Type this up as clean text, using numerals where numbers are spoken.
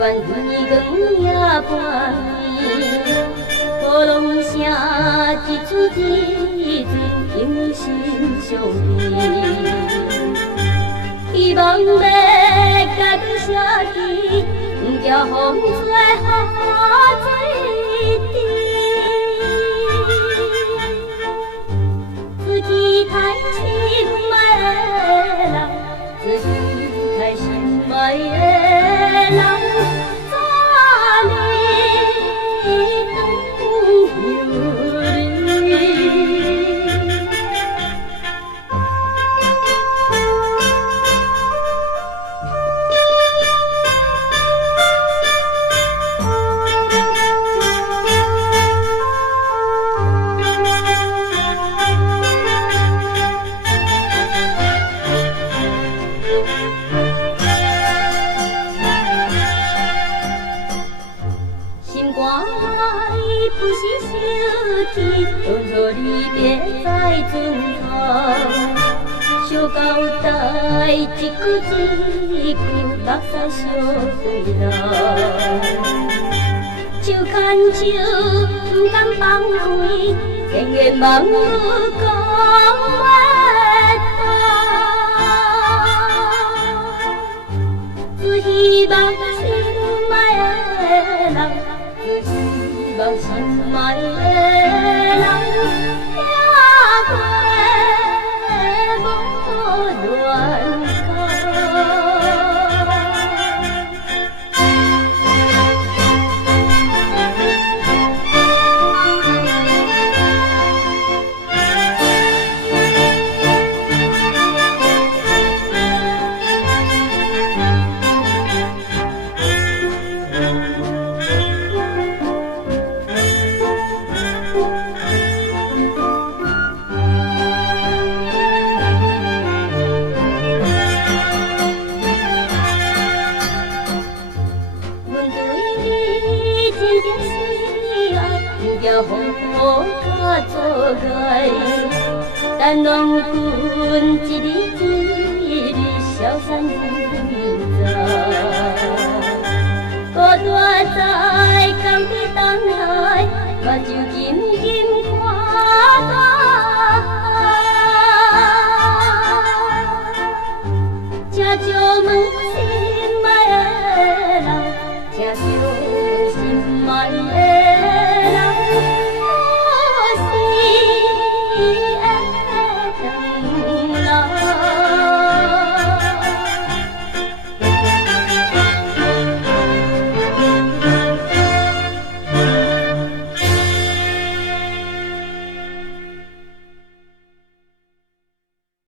愿天光夜半暝，呼隆声一阵一阵，永心相依。希望要甲你写字，不叫风吹雨水滴。自己太心爱的人，自己太心爱的人，怎你当有你？心肝内不是想起，倘若你别再存在，小交代一句一句，目屎相对来。手牵手，不敢放开，千言万语讲袂透，只希望心爱的人。只希望心爱的人，也过无乱口。叫风雨甲阻碍，但郎君一日一日消散不在，孤单在江边等待，目睭紧